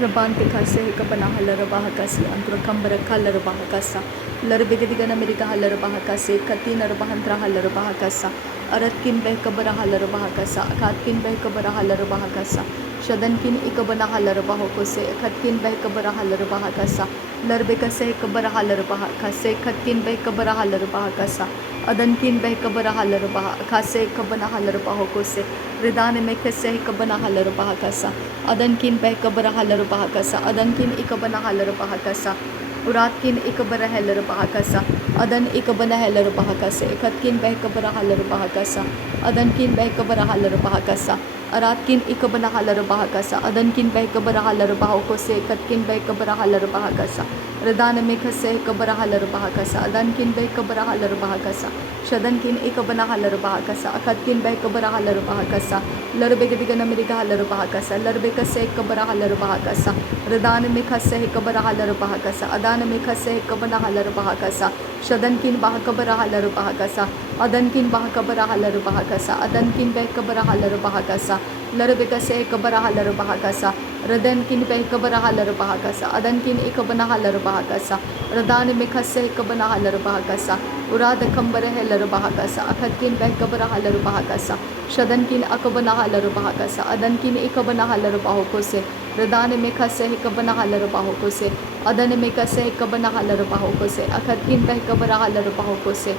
Rabante kase kabana halar bahakasi antro kambara kalar bahakasa larbegediga nameriga halar bahakase katina bahantra halar bahakasa aratkin beh kabara halar bahakasa akatkin beh kabara halar bahakasa shadankin ikabana halar bahokose katkin beh kabara halar bahakasa larbekase kabara halar bahakase katkin beh kabara halar bahakasa adankin beh kabara halar bahakase kabana halar bahokose ridane में kase kabana halar bahakasa adankin beh kabara halar bahakasa adankin ikabana halar bahakasa uratkin ikabara halar bahakasa adan ikabana halar bahakasa ekatkin beh kabara halar bahakasa adankin beh kabara halar bahakasa aratkin ikabana halar bahakasa adankin beh kabara halar bahokose ekatkin beh kabara halar bahakasa ridane में kase kabara halar bahakasa adankin beh kabara halar bahakasa shadankin ikabana halar bahakasa akatkin beh kabara halar bahakasa larbegediga nameriga halar bahakasa larbekase kabara halar bahakasa ridane में kase kabara halar bahakasa adan में kase kabana halar bahakasa shadankin bah kabara halar bahakasa adankin bah kabara halar bahakasa adankin beh kabara halar bahakasa larbekase kabara halar bahakasa radankin beh kabara halar bahakasa adankin ikabana halar bahakasa radane में kase kabana halar bahakasa urad kambara halar bahakasa akatkin beh kabara halar bahakasa shadankin akabana halar bahakasa adankin ikabana halar bahokose radane में kase kabana halar bahokose adan में kase kabana halar bahokose akatkin beh kabara halar bahokose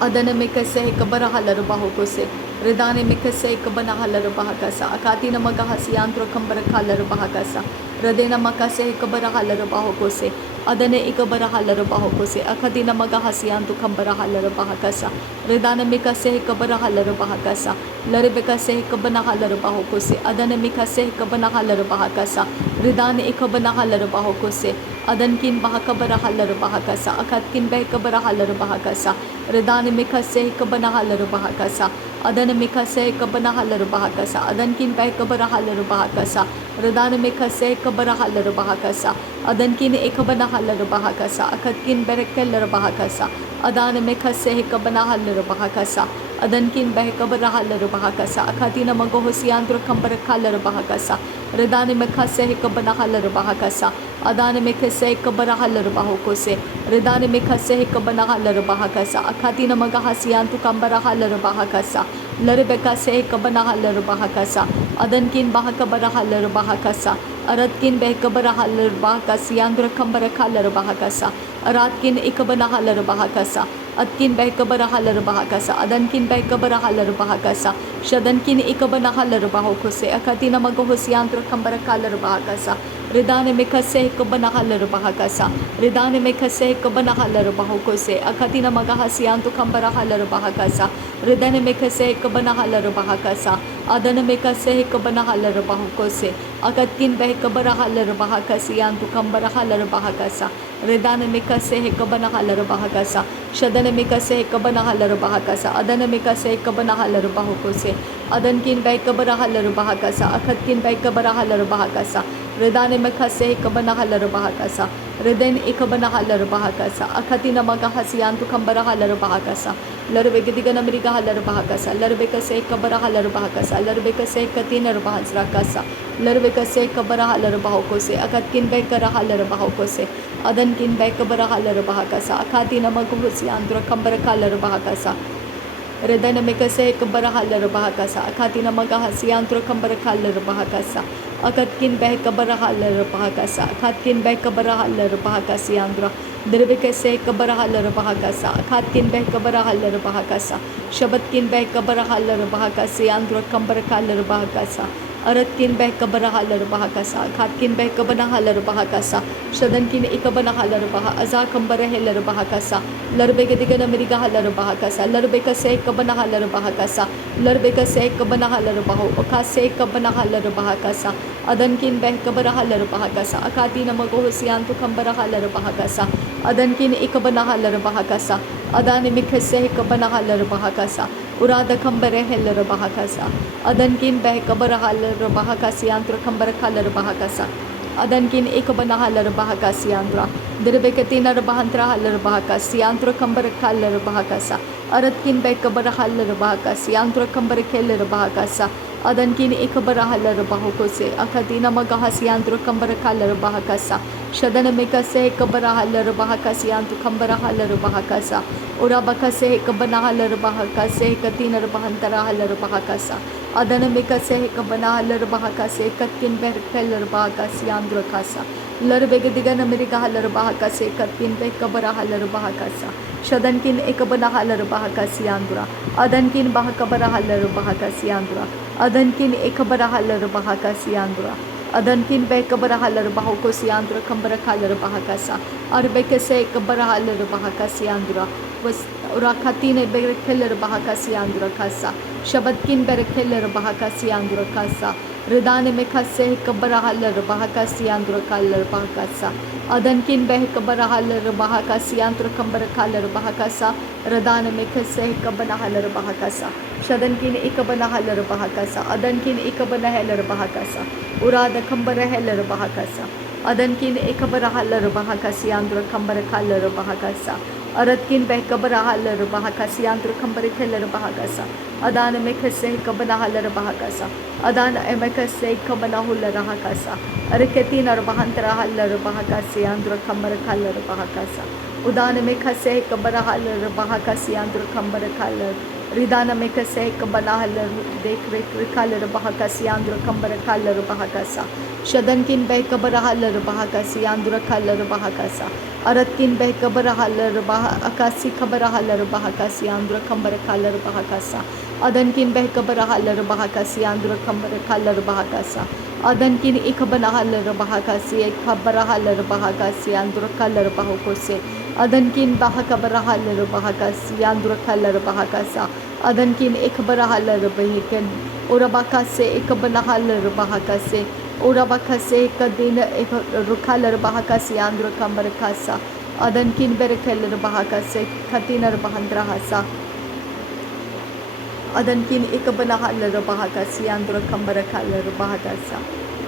adan में kase kabara halar bahokose ridane में kase kabana halar bahakasa akati namaga hasiantro kambara halar bahakasa radena makase kabara halar bahokose adane ikabara halar bahokose akati namaga hasiantu kambara halar bahakasa ridane में kase kabara halar bahakasa larbe kase kabana halar bahokose adane में kase kabana halar bahakasa ridane ikabana halar bahokose adankin bahakabara halar bahakasa akatkin beh kabara halar bahakasa ridane में kase kabana halar bahakasa adan में kase kabana halar bahakasa adankin beh kabara halar bahakasa ridane में kase kabara halar bahakasa adankin ikabana halar bahakasa akatkin berekeller bahakasa adan में kase kabana halar bahakasa adankin beh kabara halar bahakasa akatina magohosiantro kambara halar bahakasa ridane में kase kabana halar bahakasa adan में kase kabara halar bahokose ridane में kase kabana halar bahakasa akatina magahasiantu kambara halar bahakasa larbeka se kabana halar bahakasa adankin bahakabara halar bahakasa aratkin beh kabara halar bahakasa yandra kambara halar bahakasa aratkin ikabana halar bahakasa atkin beh kabara halar bahakasa adankin beh kabara halar bahakasa shadankin ikabana halar bahokose akatina magohosiantro kambara halar bahakasa ridane में kase kabana halar bahakasa ridane में kase kabana halar bahokose akatina magahasiantu kambara halar bahakasa ridane में kase kabana halar bahakasa adan में kase kabana halar bahokose akatkin beh kabara halar bahakasa yantu kambara halar bahakasa ridane में kase kabana halar bahakasa shadan में kase kabana halar bahakasa adan में kase kabana halar bahokose adankin beh kabara halar bahakasa akatkin beh kabara halar bahakasa ridane में kase kabana halar bahakasa riden ikabana halar bahakasa akatina magahasiantu kambara halar bahakasa larbegediga nameriga halar bahakasa larbekase kabara halar bahakasa larbekase katina bahasrakasa larbekase kabara halar bahokose akatkin beh kara halar bahokose adankin beh kabara halar bahakasa akatina magohosiantro kambara halar bahakasa ridane में kase kabara halar bahakasa akatina magahasiantro kambara halar bahakasa akatkin beh kabara halar bahakasa akatkin beh kabara halar bahakasa yandra dirbe kabara halar bahakasa akatkin beh kabara halar bahakasa shabatkin beh kabara halar bahakasa yandra kambara halar bahakasa aratkin beh kabara halar bahakasa akatkin beh kabana halar bahakasa shadankin ikabana halar bah aza kambara halar bahakasa larbegediga nameriga halar bahakasa larbekase kabana halar bahakasa larbekase kabana halar baho akase kabana halar bahakasa adankin beh kabara halar bahakasa akatina magohosiantu kambara halar bahakasa adankin ikabana halar bahakasa adane में kase kabana halar bahakasa urada kambare halar bahakasa adankin beh kabara halar bahakasa yantro kambara halar bahakasa adankin ikabana halar bahakasa yandra dirbeketina bahantra halar bahakasa yantro kambara halar bahakasa aratkin beh kabara halar bahakasa yantro kambara halar bahakasa Adankin ikabarahalar bahokose, Akatina Magahasiandro Kambarahalar Bahakasa, Shadanamekase Kabarahalar Bahakasiantu Kambarahalar Bahakasa, Urabakase Kabanahalar Bahakase, Katina Bahantarahalar Bahakasa, Adanamekase Kabanahalar Bahakase, Katkin Berkeller Bahakasiandro Kasa, Larbegadigan America Halar Bahakase, Katkin Bekabarahalar Bahakasa, Shadankin Ekabanahalar Bahakasiandra, Adankin Bahakabarahalar Bahakasiandra, Adankin Ekabarahalar Bahakasiandra, Adankin Bekabarahalar Bahokosiandra Kambarakalar Bahakasa, Arbekase Kabarahalar Bahakasiandra, was Urakatine Berekeller Bahakasiandra Kasa, Shabatkin Berekeller Bahakasiandra Kasa, Ridane Mekase Kabarahalar Bahakasiandra Kalar Bahakasa, Adankin Behkabarahalar Bahakasiandra Kambarakalar Bahakasa, Radana Mekase Kabanahalar Bahakasa, Shadankin Ikabanahalar Bahakasa, Adankin Ikabanahalar Bahakasa, Urada Kambarahalar Bahakasa, Adankin Ikabarahalar Bahakasiandra Kambarakalar Bahakasa, Aratkin Behkabarahalar Bahakasiandra Kambarakalar Bahakasa, Adana Mekase Kabanahalar Bahakasa, Adana Emekase Kabanahular Bahakasa, Ariketina Bahantarahalar Bahakasiandra Kambarakalar Bahakasa, Udana Mekase Kabarahalar Bahakasiandra Kambarakalar, Ridana Mekase Kabanahalar Dekrikalar Bahakasiandra Kambarakalar Bahakasa, Shadankin Behkabarahalar Bahakasiandra Kalar Bahakasa, Aratkin Behkabarahalar Bahakasi Kabarahalar Bahakasiandra Kambarakalar Bahakasa, Adankin Behkabarahalar Bahakasiandra Kambarakalar Bahakasa, Adankin Ikabanahalar Bahakasi Kabarahalar Bahakasiandra Kalar Bahokose, Adankin Bahakabarahalar Bahakasiandra Kalar Bahakasa, Adankin Ikabarahalar Bahikan, Urabakase Ikabanahalar Bahakase, Urabakase Kadina Rukalar Bahakasiandra Kambarakasa, Adankin Berekeller Bahakase, Katina Bahandrahasa, Adankin Ikabanahalar Bahakasiandra Kambarakalar Bahakasa,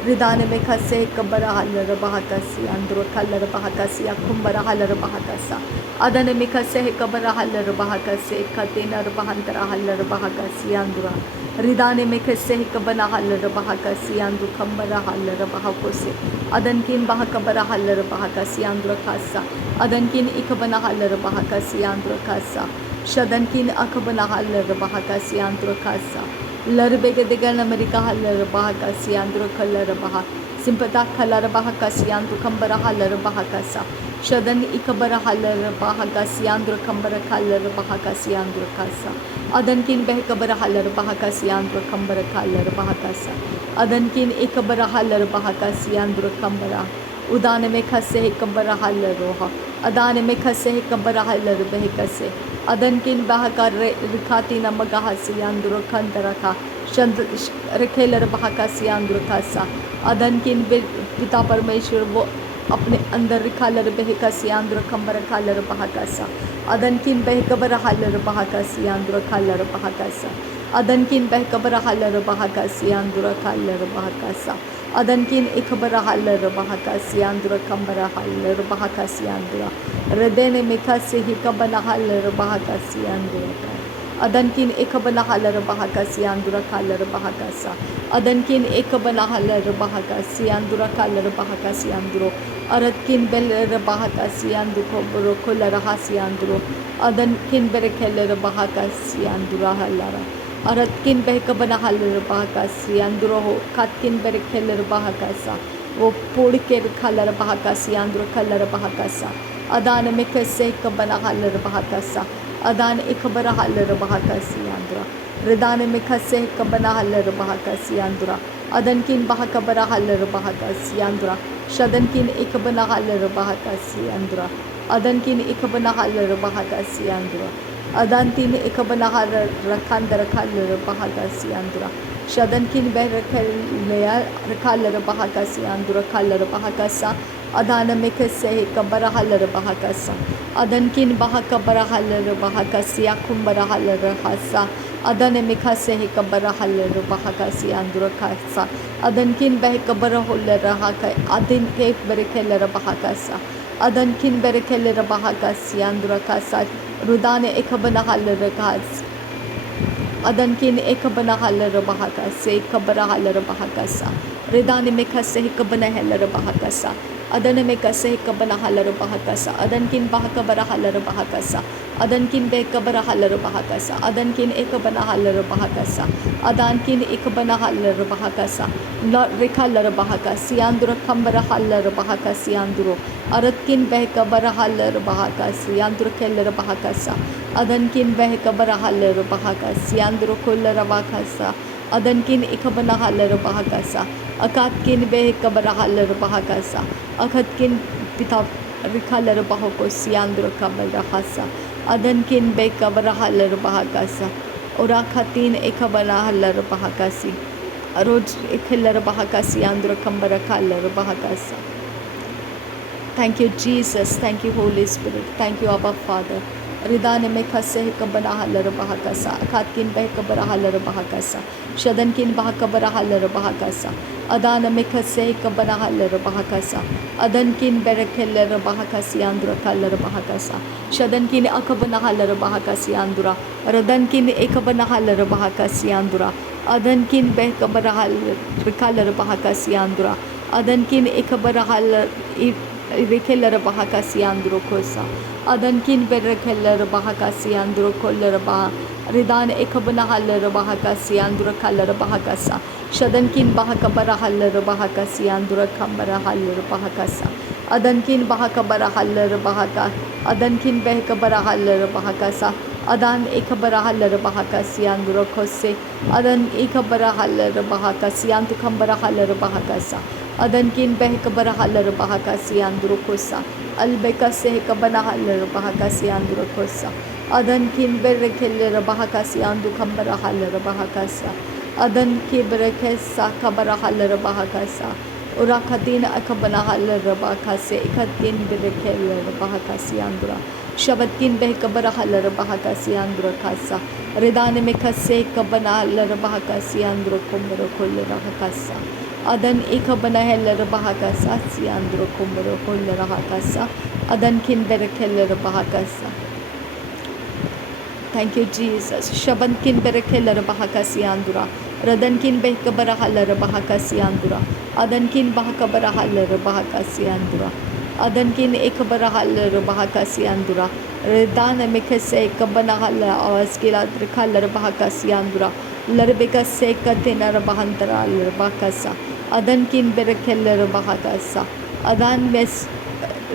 Ridane Mekase Kabarahalar Bahakasi, Andro Kalar Bahakasi, Kumbarahalar Bahakasa, Adane Mikase Kabarahalar Bahakase, Katina Bahantarahalar Bahakasi, Andra, Ridane Mekase Kabanahalar Bahakasi, Andru Kambarahalar Bahakose, Adankin Bahakabarahalar Bahakasi, Andra Kasa, Adankin Ikabanahalar Bahakasi, Andra Kasa, Shadankin Akabanahalar Bahakasi, Andra Kasa, Larbegadigan America Halar Bahakasi, Andro Kalar Baha, Simpata Kalar Bahakasi, Andru Kambarahalar Bahakasa, Shadan Ikabarahalar Bahakasi, Andru Kambarakalar Bahakasi, Andru Kasa, Adankin Behkabarahalar Bahakasi, Andru Kambarakalar Bahakasa, Adankin Ikabarahalar Bahakasi, Andru Kambara, Udane Mekase Kabarahalar Roha, Adane Mekase Kabarahalar Behkase, Adankin Bahakar Rikatina Magahasi, Andru Kandaraka, Shand Rekeler Bahakasi, Andru Kasa, Adankin Pita Parmeshwar वो अपने अंदर रिखालर बहकसी आंध्र कंबर खालर बहकसा, अदनकिन बहकबर हालर बहकसी आंध्र खालर बहकसा, अदनकिन बहकबर हालर बहकसी आंध्र खालर बहकसा, अदनकिन इखबर हालर बहकसी आंध्र कंबर हालर बहकसी आंध्र हृदय में खसे ही कबन हालर बहकसी आंध्र Adankin Ekabanahalar Bahakasi Andura Kalar Bahakasa, Adankin Ekabanahalar Bahakasi Andura Kalar Bahakasi Andro, Aratkin Beller Bahakasi Andukobro Kolarahasi Andro, Adankin Berekeller Bahakasi Andura Halara, Aratkin Bekabanahalar Bahakasi Andro, Katkin Berekeller Bahakasa, O Purker Kalar Bahakasi Andro Kalar Bahakasa, Adana Mekase Kabanahalar Bahakasa, Adan Ikabara Halar Bahakasi Andra, Redane Mekase Kabana Halar Bahakasi Andra, Adankin Bahakabara Halar Bahakasi Andra, Shadankin Ikabana Halar Bahakasi Andra, Adankin Ikabana Halar Bahakasi Andra, Adantin Ikabana Halar Rakandara Kalar Bahakasi Andra, Shadankin Berekalea Rakalar Bahakasi Andra Kalar Bahakasa, Adana Mekase Kabara Halar Bahakasa, Adankin Bahakabara Halar Bahakasi Akumbara Halar Hasa, Adane Mikase Kabara Halar Bahakasi Andra Kasa, Adankin Behkabara Hular Haka, Adin Cave Berekeller Bahakasa, Adankin Berekeller Bahakasi Andra Kasa, Rudane Ekabana Halar Kas, Adankin ekabana halar bahakase kabara halar bahakasa. Redani mekase hikabana halar bahakasa. Adana mekase hikabana halar bahakasa. Adankin bahakabara halar bahakasa. Adankin bekabara halar bahakasa. Adankin ekabana halar bahakasa. Adankin ekabana halar bahakasa. Lord rikalar bahakasi andro kambara halar bahakasi andro. Aratkin bekabara halar bahakasi andro keller bahakasa. Adankin behkabara halar bahakasi andro koller bahakasa. Adankin ikabana halar bahakasa. Akatkin behkabara halar bahakasa. Akatkin pita rikalar bahakosi andro kabara hasa. Adankin bekabara halar bahakasa. Orakatin ikabana halar bahakasi. Aroj ikhalar bahakasi andro kambara kalar bahakasa. Thank you, Jesus. Thank you, Holy Spirit. Thank you, Abba Father. Ridane me khase hikabana halar bahakasa. Akatkin behkabara halar bahakasa. Shadankin bahakabara halar bahakasa. Adana me khase hikabana halar bahakasa. Adankin berekeller bahakasi andra kalar bahakasa. Shadankin akabana halar bahakasi andura. Radankin ekabana halar bahakasi andura. Adankin behkabara halar kalar bahakasi andura. Adankin ekabara halar Rekeller bahakasi andro kosa. Adankin berekeller bahakasi andro koller bah. Ridan ekabana haller bahakasi andro kaller bahakasa. Shadankin bahakabara haller bahakasi andro kambara haller bahakasa. Adankin bahakabara haller bahaka. Adankin behkabara haller bahakasa. Adan ekabara haller bahakasi andro kose. Adan ekabara haller bahakasi andro kambara haller bahakasa. Adankin behkabara halar bahakasi andrukosa. Albeka sehkabana halar bahakasi andrukosa. Adankin berekeller bahakasi andukambara halar bahakasa. Adanki berekesa kabara halar bahakasa. Urakatin akabana halar bahakase ikatin berekeller bahakasi andra. Shabatkin behkabara halar bahakasi andrukasa. Redane mekase kabana halar bahakasi andrukumro koller bahakasa. Adan ikabana heller bahakasa siandro kumro holler bahakasa. Adan kin berekeller bahakasa. Thank you, Jesus. Shabankin berekeller bahakasi andura. Radankin behkabara haller bahakasi andura. Adankin bahakabara haller bahakasi andura. Adankin ekabara haller bahakasi andura. Redana mekase kabana haller awaskila haller bahakasi andura. Larbeka sekatina bahantara haller bahakasa. Adankin berekeller bahakasa. Adan mes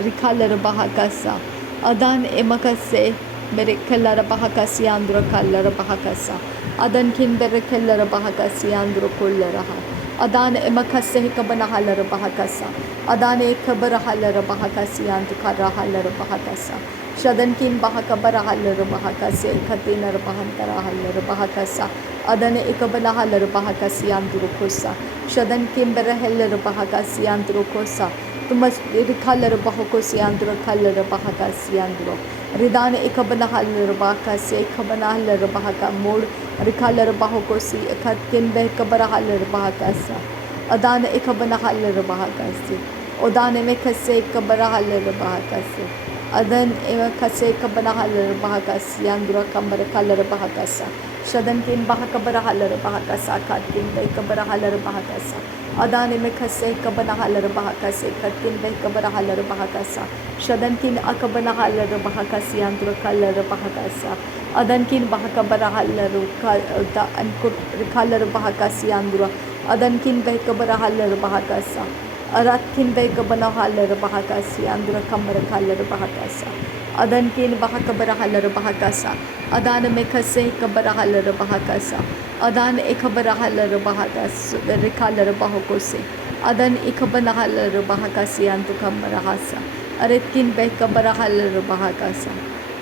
rikaller bahakasa. Adan emakase berekeller bahakasi andro kaller bahakasa. Adankin berekeller bahakasi andro kolleraha. Adan emakase hikabana haller bahakasa. Adan ekabara haller bahakasi andro kara haller bahakasa. Shadankin bahakabara haller bahakase katinar bahantara haller bahakasa. Adane ikabala halar bahakasi andrukosa. Shadan kimbera heller bahakasi andrukosa. Tumas rikalar bahakosi andro kalar bahakasi andro. Ridane ikabala halar bahakasi ikabana halar bahaka mod rikalar bahakosi ikatkin behkabara halar bahakasa. Adane ikabana halar bahakasi. Odane mekase ikabara halar bahakasi. Adan emakase ikabana halar bahakasi andro kambar kalar bahakasa. Shadankin bahakabara halar bahakasa katkin behkabara halar bahakasa. Adane mekase kabana halar bahakase katkin behkabara halar bahakasa. Shadankin akabana halar bahakasi andro kalar bahakasa. Adankin bahakabara halar da ankut kalar bahakasi andro. Adankin behkabara halar bahakasa. Aratkin behkabana halar bahakasi andro kamar kalar bahakasa. Adankin bahakabara halar bahakasa. Adan mekase kabara halar bahakasa. Adan ekabara halar bahakas rikalar bahakose. Adan ikabana halar bahakasi antu kamara hasa. Aretkin behkabara halar bahakasa.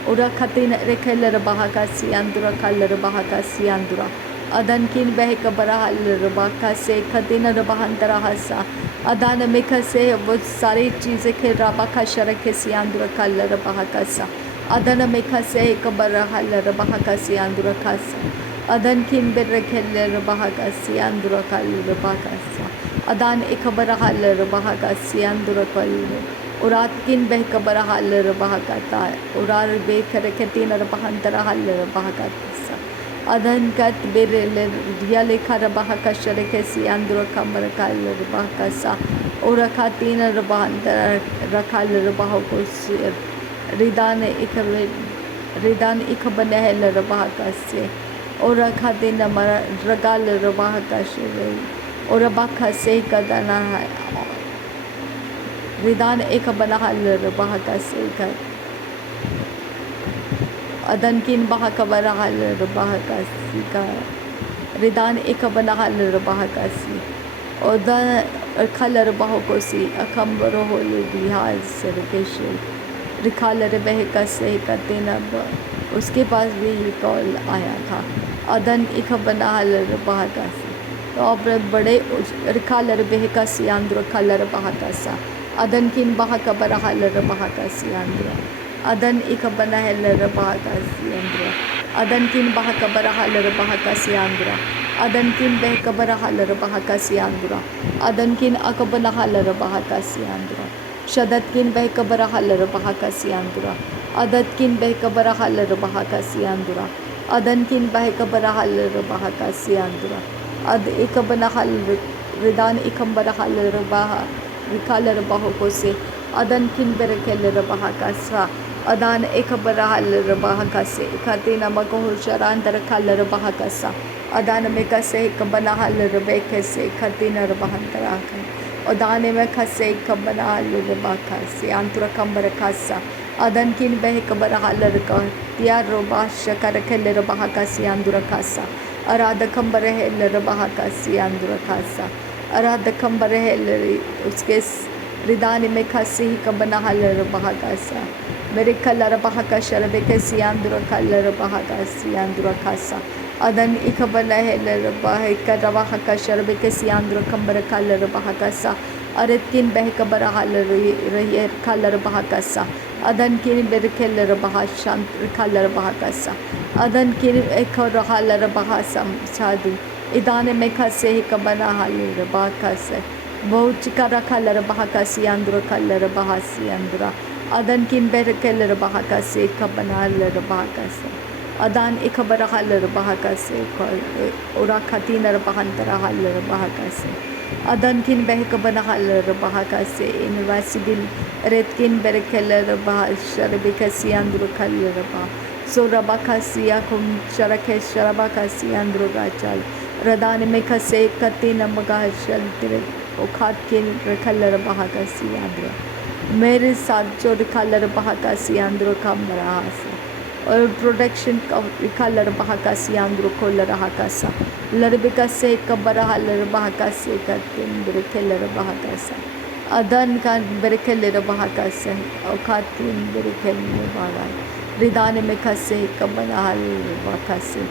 Ura katin rekalar bahakasi andura kalar bahakasi andura. Adankin behkabara halar bahakase katinar bahantara hasa. Adan mekase वो सारी चीज़ें के राबा का शरक के सियांदुर कालर bahakasa. Adan mekase kabara halar bahakasi andura kasa. Adan kin berekeller bahakasi andura kaller bahakasa. Adan ikabara halar bahakasi andura kaller. Urat kin behkabara halar bahakata. Urar bekereketin ar bahantara halar bahakasa. Adan kat berele yale karabaha kashare kesi andro kamara kal bahakasa ora katina rabanda rakal rabahokos ridan ikave ridan ikabane hel rabahakase ora katina mara ragal rabahakashe ora bakase kadana ridan ikabana hal rabahakase Adankin bahakabarahal rabahakasi ka ridan ikabanahal rabahakasi oda kalar bahokosi akambaro holi bihaz सर्केशल रिखालर बहका से कहते न उसके पास भी ये call आया था अदन इखबनाहल बहकासी तो अब बड़े रिखालर बहका सी आंध्र खालर बहकासा अदन किन बहकबरहल बहकासी आंध्र अदन इखबनाहल बहकासी आंध्र अदन किन बहकबरहल बहकासी आंध्र अदन किन बहकबरहल बहकासी आंध्र अदन किन अकबनाहल बहकासी आंध्र शदत किन बहकबरहल बहकासी आंध्र अदत किन बहकबरहल बहकासी आंध्र अदन किन बहकबरहल बहकासी आंध्र अद इकबनाहल रिदान इकम्बरहल बह रिकालर बहकोसे अदन किन बरकल बहकासा अदान इकबरहल बहकासे खातिना मकोह शरांतर खालर बहकासा अदान में कसे इकबनाहल बेकसे खातिना बहंतरा अदान में खसे इकबनाहल बहकासे आंतरा कंबर खासा अदन किन बहकबरहल का तियार रोबा शकर खेलर बहकासी आंदुर खासा अराध कंबर हेलर बहकासी आंदुर खासा अराध कंबर हेलर उसके रिदान में खसी ही कबनाहल बहकासा मेरे कलर बहका शरबे के सियांदुर कलर बहकासी आंदुर खासा अदन इकबन हेलर बहकर रवाह का शरबे के सियांदुर कंबर कलर बहकासा अरत किन बहकबर हल रही कलर बहकासा अदन किन बेरकेलर बहा शांत कलर बहकासा अदन किन एक हलर बहासम साधु इदाने में खसे कबना हलर बहकासा बहुत चिकर कलर बहकासी अंदर कलर बहासी अंदर अदन किन बेरकेलर बहकासे कबना हलर बहकासा अदान इकबर हलर बहकासे और खतीनर बहंतरा हलर बहकासे अदन किन बहकबन हलर बहकासे इनवासिबिल रेतकिन बेरकेलर बहा शरबिकसी अंदर कलर बहा सोरबकासिया कुम शरके शरबकासी अंदर गाचल रदान में खसे कतीन मगाशल तिरे उखात किन कलर बहकासी अंदर मेरे साथ जो कलर बहकासी अंदर कम रहा और प्रोडक्शन का कलर बहकासी अंदर कोलर हकासा लरबिका से कबर हलर बहकासे कतीन बेरकेलर बहकासा अदन का बेरकेलर बहकासे उखात किन बेरकेलर बहा रिदान में खसे कबर हलर बहकासे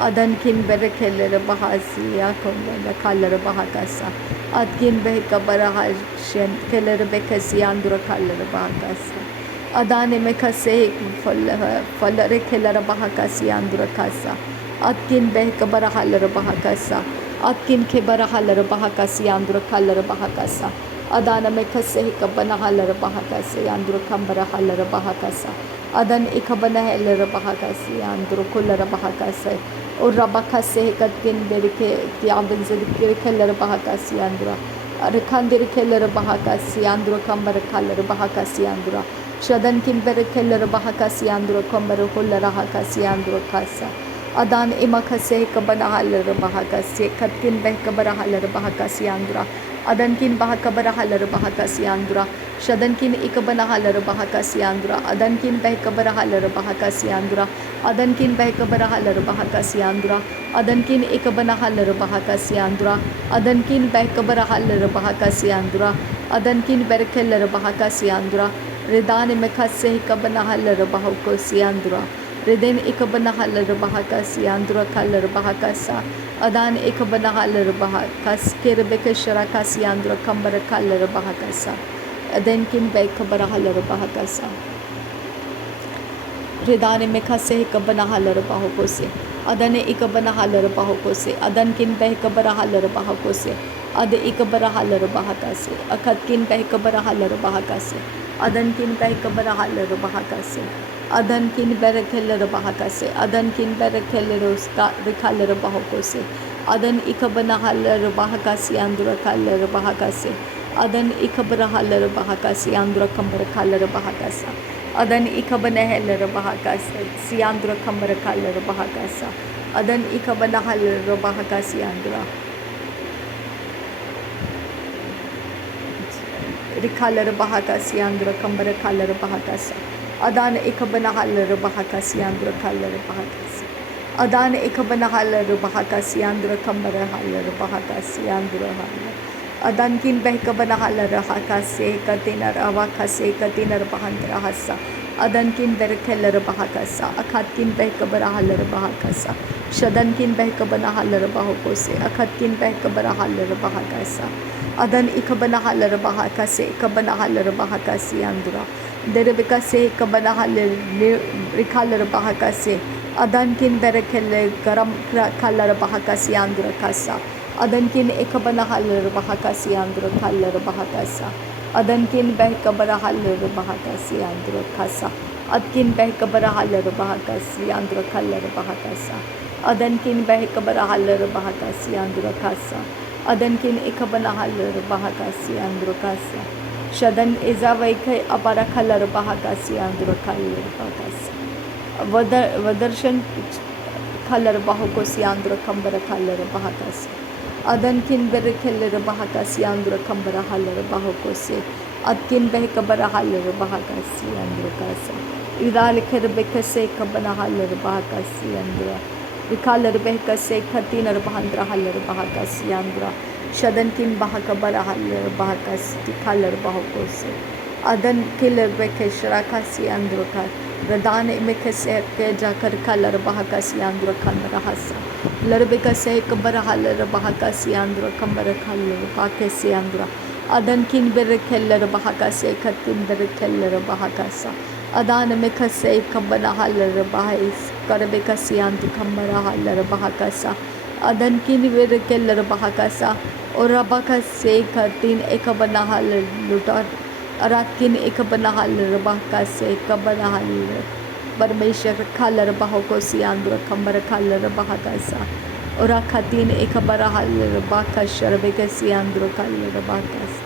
अदन किन बेरकेलर बहासिया कोलर कलर बहकासा अदकिन बहकबर हशन केलर बेकसी अंदर कलर बहकासा अदाने में खसे फलर खेलर बहकासी अंदर खासा अदकिन बहकबर हलर बहकासा अदकिन खेबर हलर बहकासी अंदर कलर बहकासा अदान में खसे कबन हलर बहकासे अंदर कंबर हलर बहकासा अदन इकबन हलर बहकासी अंदर कुलर बहकासे और रबखसे कदकिन बेरके त्याबन ज़िक्र खेलर बहकासी अंदर अरखंदिर खेलर बहकासी अंदर कंबर कलर बहकासी अंदर शदन किन बेरकेलर बहकासी अंदर कंबर कुलर हकासी अंदर खासा अदान इमखसे कबन हलर बहकासे कदकिन बहकबर हलर बहकासी अंदर अदन किन बहकबर हलर बहकासी अंदर शदन किन इकबन हलर बहकासी अंदर अदन किन बहकबर हलर बहकासी अंदर अदन किन बहकबर हलर बहकासी अंदर अदन किन इकबन हलर बहकासी अंदर अदन किन बहकबर हलर बहकासी अंदर अदन किन बेरकेलर बहकासी अंदर रिदान में खसे कबन हलर बहकासी अंदर रिदेन इकबन हलर बहकासी अंदर कलर बहकासा अदान इकबन हलर बहकास केर बेकशरा कासी अंदर कंबर कलर बहकासा अदन किन बेकबर हलर बहकासा रिदान में खसे कबन हलर बहकोसे अदन इकबन हलर बहकोसे अदन किन बहकबर हलर बहकोसे अद इकबर हलर बहकासे अखद किन बहकबर huller बहकासे Adan kin behkabara halera bahakase. Adan kin berekellera bahakase. Adan kin berekelleros ka rekalera bahokose. Adan ikabana halera bahakasi andura kalera bahakase. Adan ikabara halera bahakasi andura kambara kalera bahakasa. Adan ikabana helera bahakase. Siandura kambara kalera bahakasa. Adan ikabana halera bahakasi andura. Rikalara bahakasi andura kambara kalera bahakasa. Adan ikabana halera bahakasi andura kalera bahakasa. Adan ikabana halera bahakasi andura kambara halera bahakasi andura halera. Adan kin behkabana halera hakase katina ravakase katina bahandra hasa. Adan kin berekellera bahakasa. Akat kin behkabara halera bahakasa. Shadan kin behkabana halera bahokose. Akat kin behkabara halera bahakasa. Adan ikabana halera bahakase ikabana halera bahakasi andura. Derebekase ikabana halera rikalera bahakase. Adan kin berekelle garam kalera bahakasi andura kasa. Adan kin ikabana halera bahakasi andura kalera bahakasa. Adan kin behkabara halera bahakasi andura kasa. Adkin behkabara halera bahakasi andura kalera bahakasa. Adan kin behkabara halera bahakasi andura kasa. Adan kin ikabana halera bahakasi andura kasa. Shadan izavaike apara kalera bahakasi andura kalera bahakasa. Vadarshan kalera bahokosi andura kambara kalera bahakasa. Adan kin berekellera bahakasi andura kambara halera bahokose. Adkin behkabara halera bahakasi andura kasa. Idalekher bekase kabana halera bahakasi andura. Rikalar behkase katinar bahandra halar bahakasi andura. Shadan kin bahakabara halar bahakas tikalar bahokose. Adan killer bekeshra kasi andura ka. Radan imekase ke jakar kalar bahakasi andura kamara hasa. Larbekase kabara halar bahakasi andura kamara kalar bahakasi andura. Adan kin berekeller bahakase katin berekeller bahakasa. Adan mekase kabana halar bahais karabekasi antu kamara halar bahakasa. Adan kin berekeller bahakasa. Ora bakase katin ekabana halar lutar. Aratkin ekabana halar bahakase kabana halar. Parmeshwar kalar bahokosi andura kamara kalar bahakasa. Ora katin ekabara halar bahakashar bekasi andura kalar bahakasa.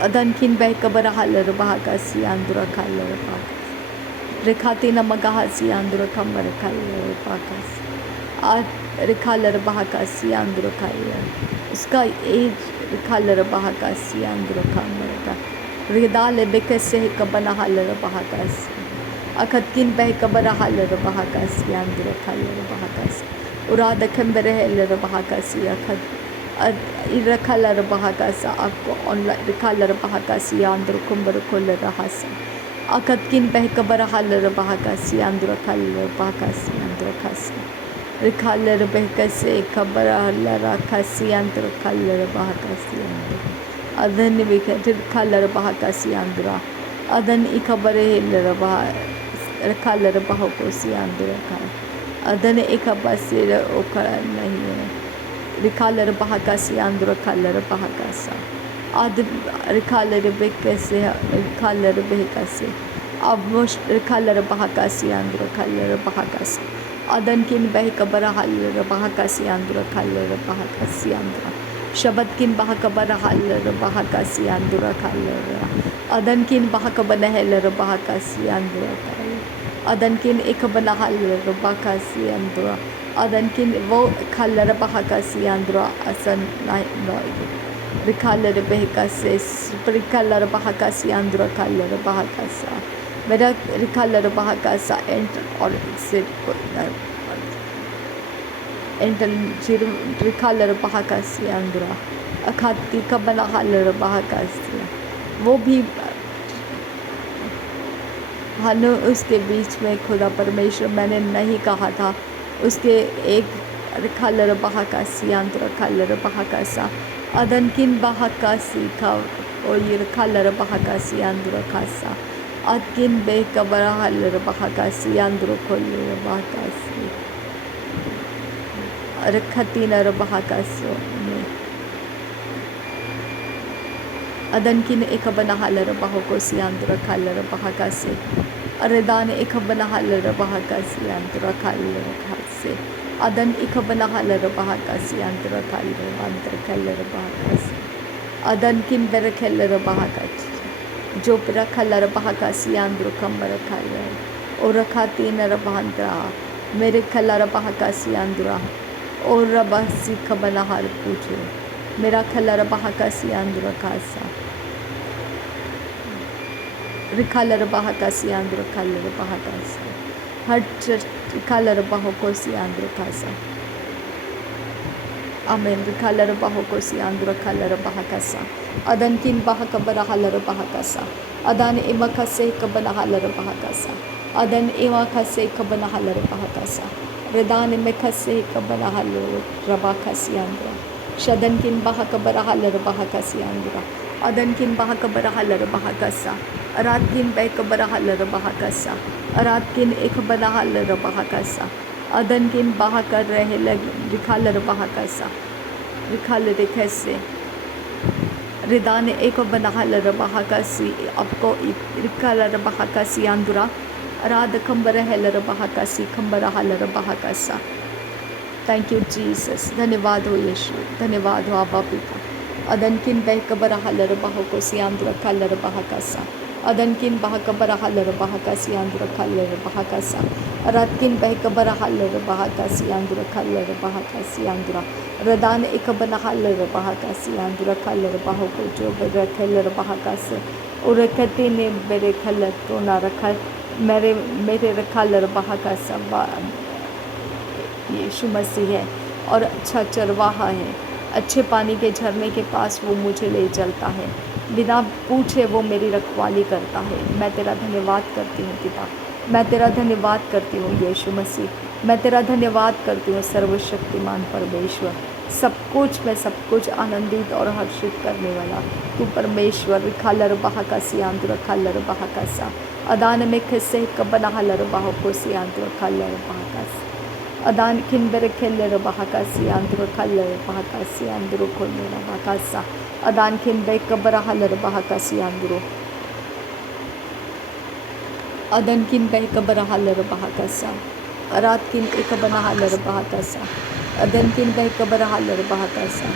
Adan kin behkabara halera bahakasi andura kalera bakas. Rekhatina magahasi andura kamara kalera bakas. Ad rekhalera bahakasi andura kalera. Uska age rekhalera bahakasi andura kamara ka. Redale bekase kabana halera bahakasi. Akat kin behkabara halera bahakasi andura kalera bahakasi. Urada kembere helera bahakasi akat. Irakalar bahakasa आपको online रिकालर bahakasi आंध्र कुंबर कोलर हसा अकतकिन बहकबर हालर bahakasi आंध्र कालर bahakasi आंध्र खासा रिकालर बहकसे कबर हालर खासी आंध्र कालर bahakasi आंध्र अदन विकेट रिकालर bahakasi आंध्र अदन इकबर हेलर रिकालर bahokosi आंध्र का अदन इकबसिर ओकर नहीं है Rikalar bahakasi andura kalar bahakasa. Ad rikalar bekase rikalar bekase. Abmosh rikalar bahakasi andura kalar bahakasa. Adan kin behkabara halar bahakasi andura kalar bahakasi andura. Shabad kin bahakabara halar bahakasi andura kalar. Adan kin bahakabana halar bahakasi andura kalar. Adan kin ekabana halar bahakasi andura. Adan kin वो खालर bahakasi andra asan naik rikalar behkase rikalar bahakasi andra kalar bahakasa mera rikalar bahakasa enter or exit enter rikalar bahakasi andra akhati ka bana halar bahakasi वो भी हानो उसके बीच में खुदा परमेश्वर मैंने नहीं कहा था उसके एक खालर bahakasi andra खालर bahakasa adan kin bahakasi ka o ये खालर bahakasi andra khasa adkin be kabara halar bahakasi andra koller bahakasi रखती नर bahakasi Adankin ekabanahalar bahokosi andra kalar bahakase. Aredan ekabanahalar bahakasi andra kalar kase. Adan ekabanahalar bahakasi andra kalar bahakase. Adan kin berekeller bahakas. Jopra kalar bahakasi andra kambar kalar. Orakati narabandra. Mere kalar bahakasi andra. और रबासी कबला हार पूछो मेरा खलर बहाकासी आंध्र कासा रिखालर बहाकासी आंध्र खालर बहाकासा हर रिखालर बहाकोसी आंध्र कासा आमेन रिखालर बहाकोसी आंध्र खालर बहाकासा अदन किन बहाकबरा hauler बहाकासा अदन इमकसे कबला hauler बहाकासा अदन इमकसे कबला hauler बहाकासा Redan mekase kabara halu rabakasiandra. Shadankin bahakabara halar bahakasiandra. Adankin bahakabara halar bahakasa. Aradkin bekabara halar bahakasa. Aradkin ekabara halar bahakasa. Adankin bahakar rahe lag rikhalar bahakasa. Rikhal rekase. Redan ekabara halar bahakasi. आपको rikhalar bahakasiandra. Arad kambara helar bahakasi kambara halar bahakasa. Thank you Jesus. धन्यवाद हो यीशु. धन्यवाद हो आबा पिता. अदनकिन बहकबरा हालर बाहकोसी आंध्र कालर bahakasa. अदनकिन बहकबरा हालर bahakasi आंध्र कालर bahakasa. अरादकिन बहकबरा हालर bahakasi आंध्र कालर bahakasi आंध्र. रदान एकबना हालर bahakasi आंध्र कालर bahको जो बेरे खेलर bahakase. और कहते ने बेरे खेलर तो ना रखा मेरे रखालर बहाकासा यीशु मसीह है और अच्छा चरवाहा है. अच्छे पानी के झरने के पास वो मुझे ले चलता है. बिना पूछे वो मेरी रखवाली करता है. मैं तेरा धन्यवाद करती हूँ पिता. मैं तेरा धन्यवाद करती हूँ यीशु मसीह. मैं तेरा धन्यवाद करती हूँ सर्वशक्तिमान परमेश्वर. सब कुछ आनंदित और हर्षित करने वाला तू परमेश्वर. खालर बहाकासी आंध्र खालर बहाकासा अदान में खसे कबना हलर बहाकोसी आंध्र खालर बहाकासा अदान किन्बर खेलर बहाकासी आंध्र खालर बहाकासी आंध्र खोलर बहाकासा अदान किन्बे कबरा हलर बहाकासी आंध्र अदन किन्बे कबरा हलर बहाकासा अरात किन एक बना हलर बहाकासा अदन किन्बे कबरा हलर बहाकासा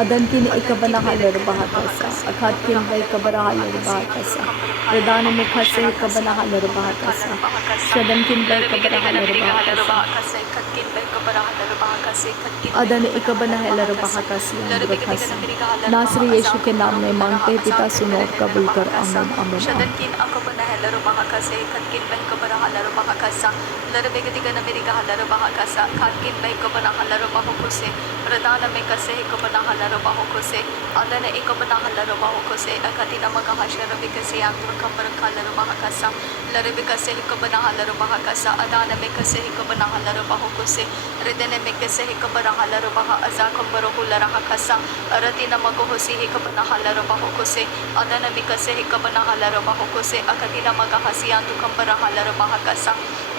अदन किन एक बना हालर बहाकासा अखात किन बे कबरा हालर बहाकासा प्रदान में खसे एक बना हालर बहाकासा शदन किन बे कबरा हालर बहाकासा अदन एक बना हालर बहाकासी अंदर खासा नासरी यीशु के नाम में मांगते हैं पिता सुनो और कबूल कर आमीन आमीन. शदन किन अकबना हालर बहाकासे खत किन बे कबरा हालर बहाकासा लर बेगति गन मेरी का हालर बहाकासा खात किन बे कबना हालर बहाकोसे प्रदान में कसे एक बना hauler bahokose adana ekabana halar bahokose akatina magahashar bikase antur khambar khalar bahakasa lare bikase ekabana halar bahakasa adana mekase ekabana halar bahokose redene mekase ekabana halar bah aza khambar hular hakasa aratina magohosi ekabana halar bahokose adana mekase ekabana halar bahokose akatina magahasi antur khambar halar bahakasa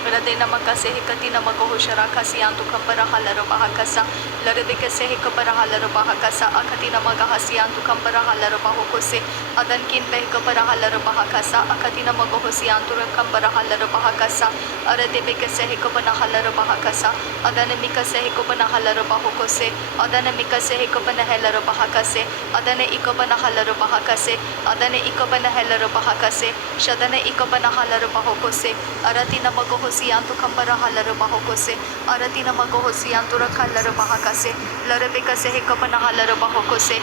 Radena makase hekatina magohoshara kasi antu kambara halar bahakasa lare bikase ekabana halar bahakasa akatina magahasi antu kambara halar bahokose adan kin be ekabana halar bahakasa akatina magohosi antu kambara halar bahakasa arade bikase ekabana halar bahakasa adan mikase ekabana halar bahokose adan mikase ekabana halar bahakase adan ekabana halar bahakase adan ekabana halar bahakase shadane ekabana halar bahokose aratina magohosi Siantu kambara halar bahokose aratina magohosi antura khalar bahakase lare bikase ekabana halar bahokose